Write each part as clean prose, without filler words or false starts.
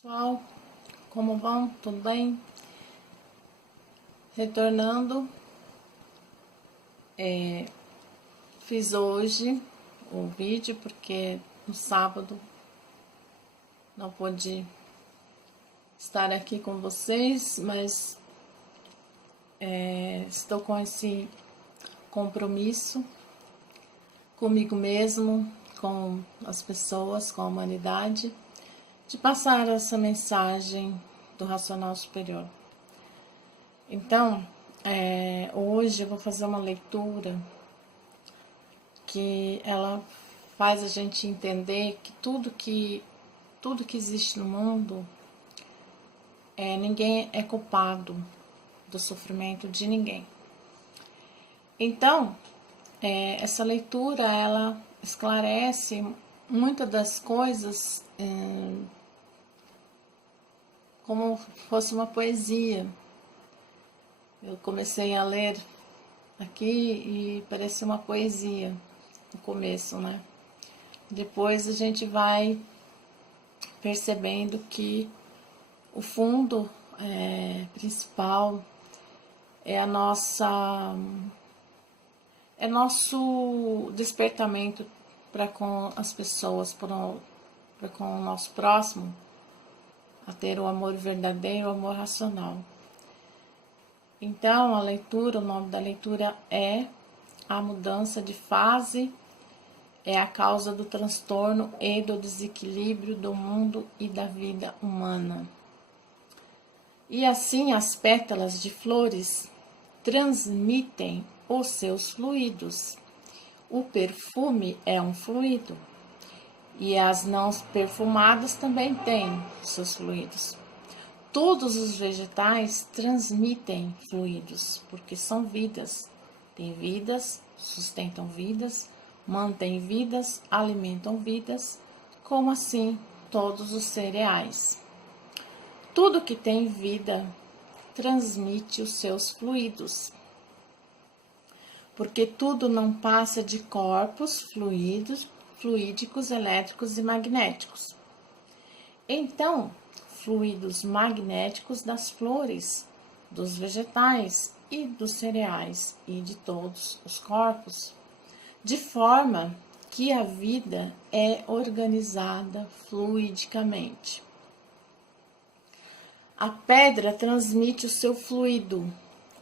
Pessoal, como vão? Tudo bem? Retornando, fiz hoje o vídeo porque no sábado não pude estar aqui com vocês, mas estou com esse compromisso comigo mesmo, com as pessoas, com a humanidade, de passar essa mensagem do racional superior. Então, hoje eu vou fazer uma leitura que ela faz a gente entender que tudo que existe no mundo, ninguém é culpado do sofrimento de ninguém. Então, essa leitura ela esclarece muitas das coisas como fosse uma poesia. Eu comecei a ler aqui e parecia uma poesia no começo, né? Depois a gente vai percebendo que o fundo principal é nosso despertamento para com as pessoas, para com o nosso próximo, a ter o amor verdadeiro, o amor racional. Então, o nome da leitura é A Mudança de Fase é a causa do transtorno e do desequilíbrio do mundo e da vida humana. E assim as pétalas de flores transmitem os seus fluidos. O perfume é um fluido. E as não perfumadas também têm seus fluidos. Todos os vegetais transmitem fluidos, porque são vidas. Têm vidas, sustentam vidas, mantêm vidas, alimentam vidas, como assim todos os cereais. Tudo que tem vida transmite os seus fluidos, porque tudo não passa de corpos fluídicos, elétricos e magnéticos. Então, fluidos magnéticos das flores, dos vegetais e dos cereais e de todos os corpos, de forma que a vida é organizada fluidicamente. A pedra transmite o seu fluido,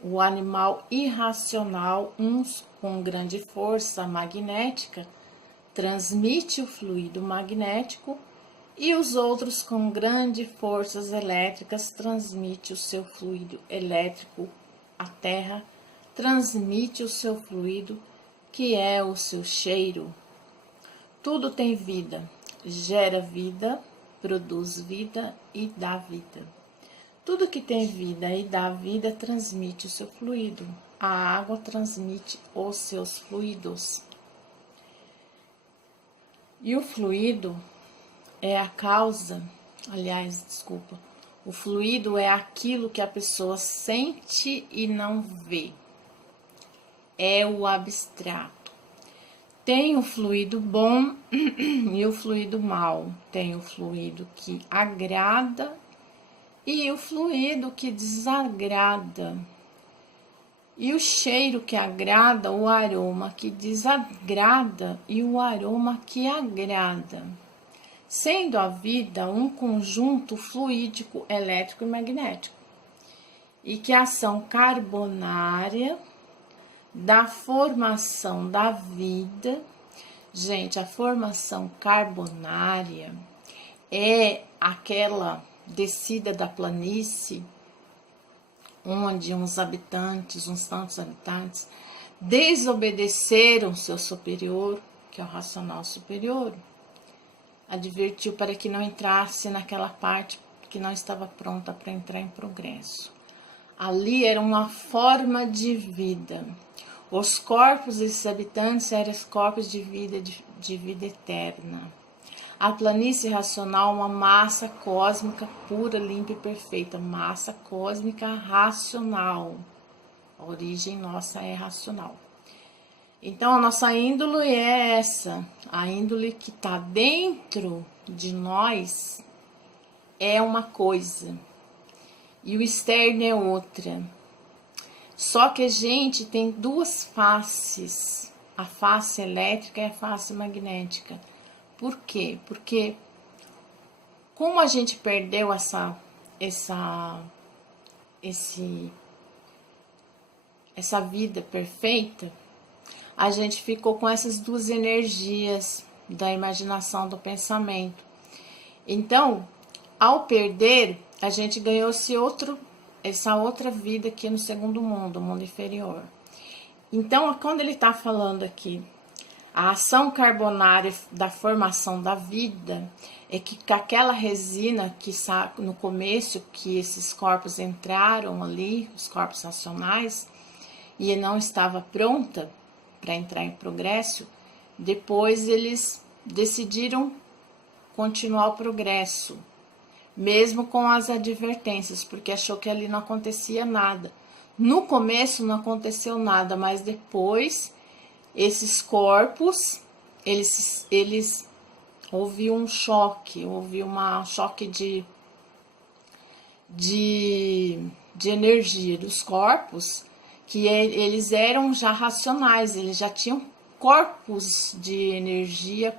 o animal irracional, uns com grande força magnética, transmite o fluido magnético e os outros com grandes forças elétricas transmite o seu fluido elétrico. A terra transmite o seu fluido, que é o seu cheiro. Tudo tem vida, gera vida, produz vida e dá vida. Tudo que tem vida e dá vida transmite o seu fluido. A água transmite os seus fluidos. E o fluido é a causa, o fluido é aquilo que a pessoa sente e não vê. É o abstrato. Tem o fluido bom e o fluido mau. Tem o fluido que agrada e o fluido que desagrada. E o cheiro que agrada, o aroma que desagrada e o aroma que agrada. Sendo a vida um conjunto fluídico, elétrico e magnético. E que a ação carbonária da formação da vida, gente, a formação carbonária é aquela descida da planície, onde uns tantos habitantes, desobedeceram seu superior, que é o racional superior, advertiu para que não entrasse naquela parte que não estava pronta para entrar em progresso. Ali era uma forma de vida. Os corpos desses habitantes eram os corpos de vida eterna. A planície racional, uma massa cósmica pura, limpa e perfeita. Massa cósmica racional. A origem nossa é racional. Então, a nossa índole é essa. A índole que está dentro de nós é uma coisa e o externo é outra. Só que a gente tem duas faces, a face elétrica e a face magnética. Por quê? Porque como a gente perdeu essa vida perfeita, a gente ficou com essas duas energias da imaginação, do pensamento. Então, ao perder, a gente ganhou essa outra vida aqui no segundo mundo, o mundo inferior. Então, quando ele está falando aqui, a ação carbonária da formação da vida é que aquela resina que no começo, que esses corpos entraram ali, os corpos racionais, e não estava pronta para entrar em progresso, depois eles decidiram continuar o progresso, mesmo com as advertências, porque achou que ali não acontecia nada. No começo não aconteceu nada, mas depois esses corpos, eles houve um choque, choque de energia dos corpos, que eles eram já racionais, eles já tinham corpos de energia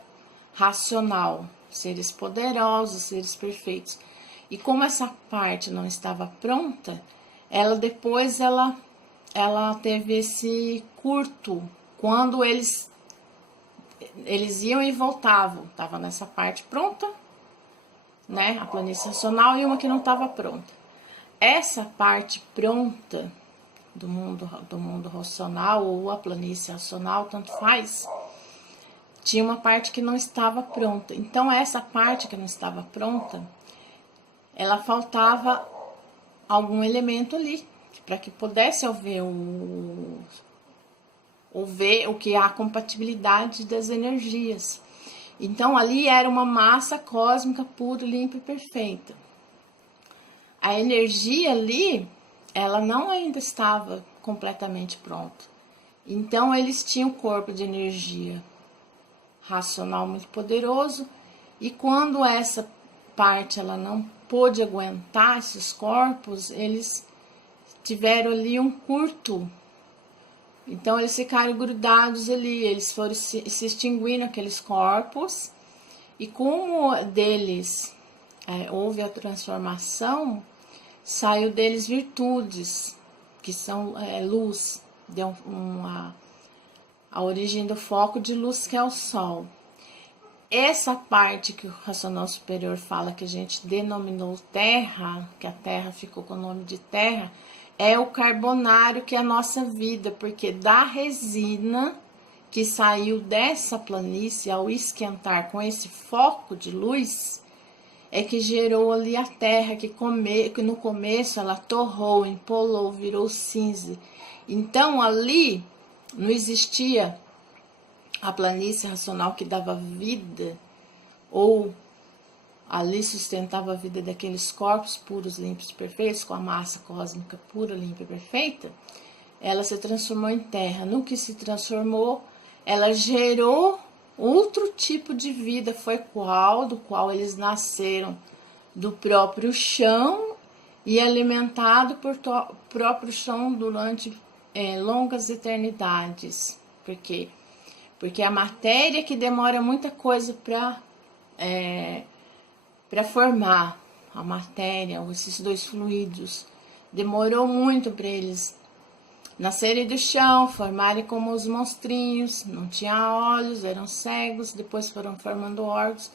racional, seres poderosos, seres perfeitos. E como essa parte não estava pronta, ela teve esse curto, quando eles iam e voltavam, estava nessa parte pronta, né, a planície racional, e uma que não estava pronta. Essa parte pronta do mundo racional ou a planície racional, tanto faz, tinha uma parte que não estava pronta. Então, essa parte que não estava pronta, ela faltava algum elemento ali, para que pudesse haver o que é a compatibilidade das energias. Então, ali era uma massa cósmica pura, limpa e perfeita. A energia ali, ela não ainda estava completamente pronta. Então, eles tinham um corpo de energia racional muito poderoso, e quando essa parte ela não pôde aguentar esses corpos, eles tiveram ali um curto. Então, eles ficaram grudados ali, eles foram se extinguindo aqueles corpos, e como deles houve a transformação, saiu deles virtudes, que são luz, deu a origem do foco de luz, que é o sol. Essa parte que o racional superior fala que a gente denominou terra, que a terra ficou com o nome de terra, é o carbonário, que é a nossa vida, porque da resina que saiu dessa planície, ao esquentar com esse foco de luz, é que gerou ali a terra, que no começo ela torrou, empolou, virou cinza. Então ali não existia a planície racional que dava vida, ou ali sustentava a vida daqueles corpos puros, limpos e perfeitos, com a massa cósmica pura, limpa e perfeita. Ela se transformou em terra. No que se transformou, ela gerou outro tipo de vida, do qual eles nasceram do próprio chão e alimentado por próprio chão durante longas eternidades. Por quê? Porque a matéria que demora muita coisa para formar, a matéria, esses dois fluidos, demorou muito para eles nascerem do chão, formarem como os monstrinhos, não tinham olhos, eram cegos, depois foram formando órgãos,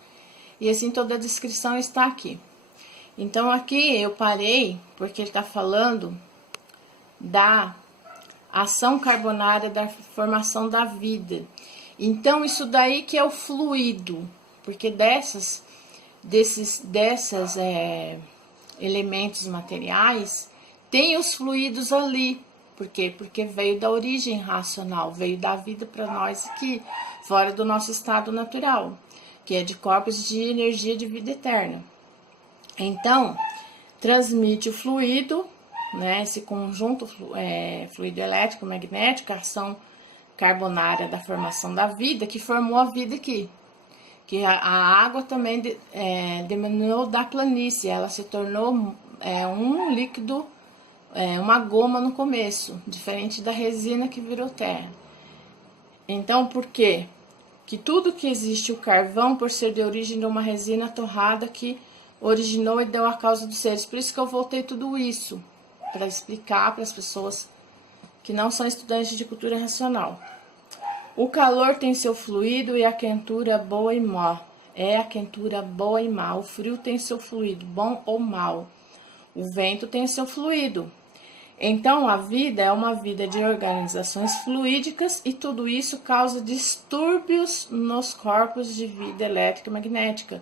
e assim toda a descrição está aqui. Então aqui eu parei, porque ele está falando da ação carbonária da formação da vida. Então isso daí que é o fluido, porque desses elementos materiais, tem os fluidos ali. Por quê? Porque veio da origem racional, veio da vida para nós aqui, fora do nosso estado natural, que é de corpos de energia de vida eterna. Então, transmite o fluido, né, esse conjunto fluido elétrico, magnético, a ação carbonária da formação da vida, que formou a vida aqui. que a água também diminuiu da planície, ela se tornou um líquido, uma goma no começo, diferente da resina que virou terra. Então, por quê? Que tudo que existe, o carvão, por ser de origem de uma resina torrada que originou e deu a causa dos seres. Por isso que eu voltei tudo isso, para explicar para as pessoas que não são estudantes de cultura racional. O calor tem seu fluido e a quentura boa e má. É a quentura boa e má. O frio tem seu fluido, bom ou mau. O vento tem seu fluido. Então, a vida é uma vida de organizações fluídicas e tudo isso causa distúrbios nos corpos de vida elétrica e magnética.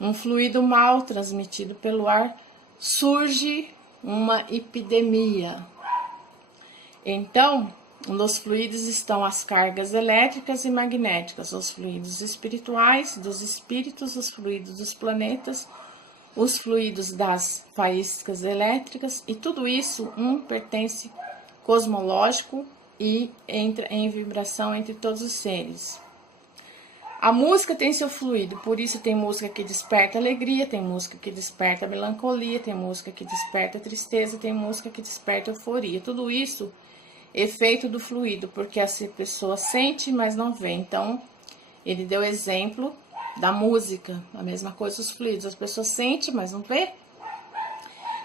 Um fluido mal transmitido pelo ar surge uma epidemia. Então, nos fluidos estão as cargas elétricas e magnéticas, os fluidos espirituais dos espíritos, os fluidos dos planetas, os fluidos das faíscas elétricas, e tudo isso pertence cosmológico e entra em vibração entre todos os seres. A música tem seu fluido, por isso tem música que desperta alegria, tem música que desperta melancolia, tem música que desperta tristeza, tem música que desperta euforia. Tudo isso efeito do fluido, porque a pessoa sente, mas não vê. Então, ele deu exemplo da música, a mesma coisa os fluidos, as pessoas sentem, mas não vê.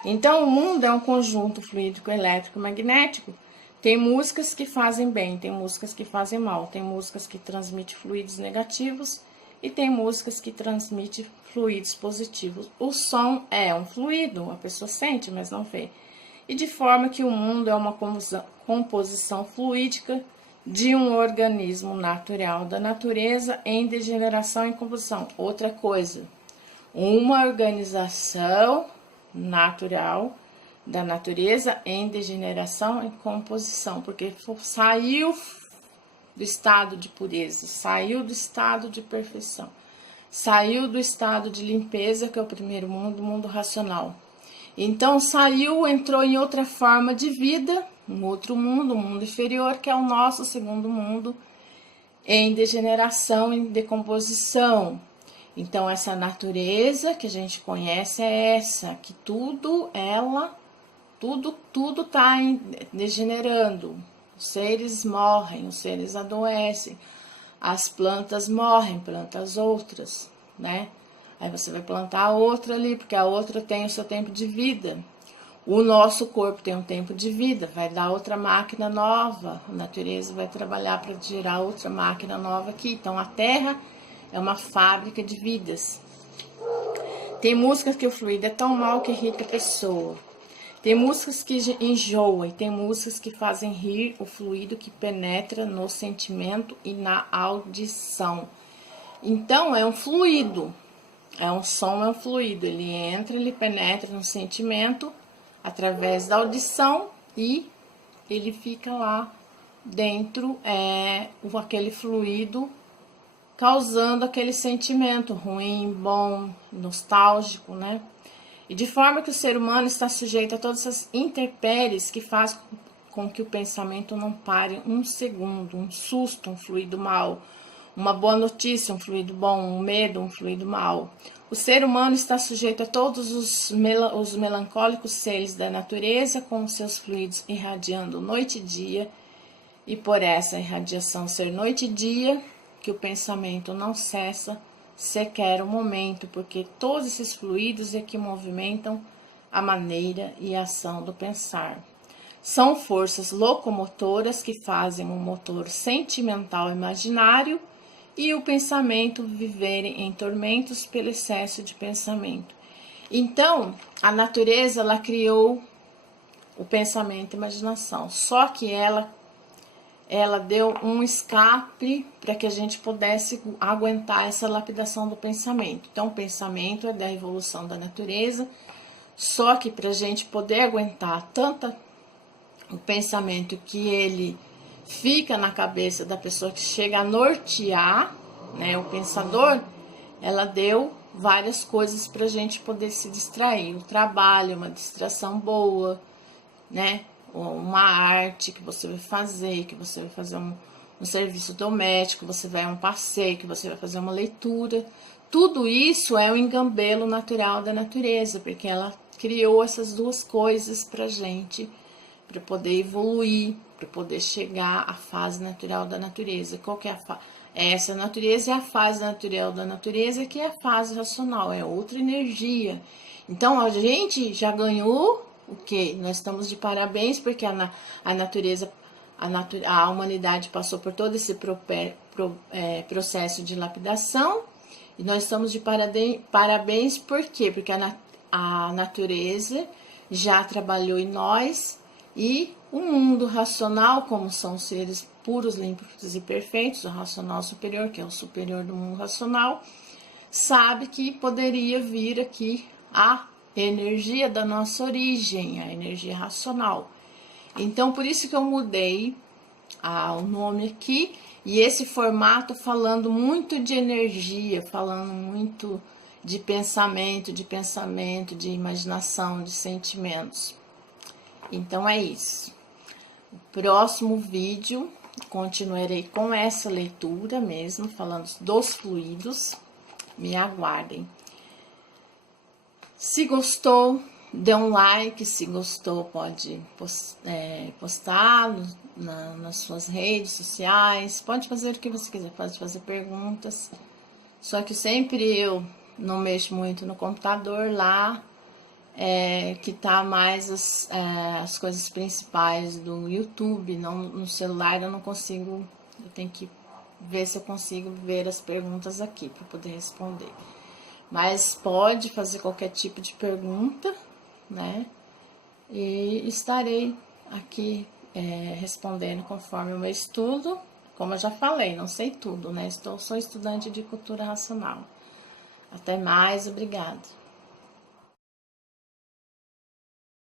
Então, o mundo é um conjunto fluídico, elétrico, magnético. Tem músicas que fazem bem, tem músicas que fazem mal, tem músicas que transmitem fluidos negativos e tem músicas que transmitem fluidos positivos. O som é um fluido, a pessoa sente, mas não vê. E de forma que o mundo é uma composição fluídica de um organismo natural da natureza em degeneração e composição. Outra coisa, uma organização natural da natureza em degeneração e composição, porque saiu do estado de pureza, saiu do estado de perfeição, saiu do estado de limpeza, que é o primeiro mundo, o mundo racional. Então saiu, entrou em outra forma de vida, um outro mundo, um mundo inferior, que é o nosso segundo mundo, em degeneração, em decomposição. Então essa natureza que a gente conhece é essa, que tudo está degenerando. Os seres morrem, os seres adoecem, as plantas morrem, plantas outras, né? Aí você vai plantar outra ali, porque a outra tem o seu tempo de vida. O nosso corpo tem um tempo de vida, vai dar outra máquina nova. A natureza vai trabalhar para gerar outra máquina nova aqui. Então a Terra é uma fábrica de vidas. Tem músicas que o fluido é tão mal que irrita a pessoa. Tem músicas que enjoam e tem músicas que fazem rir, o fluido que penetra no sentimento e na audição. Então é um fluido. É um som, é um fluido, ele entra, ele penetra no sentimento através da audição e ele fica lá dentro, aquele fluido, causando aquele sentimento ruim, bom, nostálgico, né? E de forma que o ser humano está sujeito a todas essas intempéries que faz com que o pensamento não pare um segundo, um susto, um fluido mau, uma boa notícia, um fluido bom, um medo, um fluido mau. O ser humano está sujeito a todos os melancólicos seres da natureza, com seus fluidos irradiando noite e dia, e por essa irradiação ser noite e dia, que o pensamento não cessa sequer um momento, porque todos esses fluidos é que movimentam a maneira e a ação do pensar. São forças locomotoras que fazem um motor sentimental imaginário e o pensamento viverem em tormentos pelo excesso de pensamento. Então, a natureza, ela criou o pensamento e a imaginação, só que ela deu um escape para que a gente pudesse aguentar essa lapidação do pensamento. Então, o pensamento é da evolução da natureza, só que para a gente poder aguentar tanto o pensamento que ele fica na cabeça da pessoa, que chega a nortear, né, o pensador, ela deu várias coisas para a gente poder se distrair. O trabalho, uma distração boa, né? Uma arte que você vai fazer um serviço doméstico, você vai a um passeio, que você vai fazer uma leitura. Tudo isso é um engambelo natural da natureza, porque ela criou essas duas coisas pra gente, para poder evoluir, para poder chegar à fase natural da natureza. Qual que é a fase? Essa natureza é a fase natural da natureza, que é a fase racional, é outra energia. Então a gente já ganhou o quê? Nós estamos de parabéns, porque a natureza, a humanidade passou por todo esse processo de lapidação, e nós estamos de parabéns por quê? Porque a natureza já trabalhou em nós, e o mundo racional, como são seres puros, limpos e perfeitos, o racional superior, que é o superior do mundo racional, sabe que poderia vir aqui a energia da nossa origem, a energia racional. Então, por isso que eu mudei o nome aqui, e esse formato falando muito de energia, falando muito de pensamento, de imaginação, de sentimentos. Então é isso. O próximo vídeo continuarei com essa leitura mesmo, falando dos fluidos. Me aguardem. Se gostou, dê um like. Se gostou, pode postar nas suas redes sociais. Pode fazer o que você quiser, pode fazer perguntas. Só que sempre eu não mexo muito no computador lá. Que tá mais as coisas principais do YouTube. Não, no celular eu não consigo, eu tenho que ver se eu consigo ver as perguntas aqui para poder responder. Mas pode fazer qualquer tipo de pergunta, né? E estarei aqui respondendo conforme o meu estudo. Como eu já falei, não sei tudo, né? Sou estudante de cultura racional. Até mais, obrigado.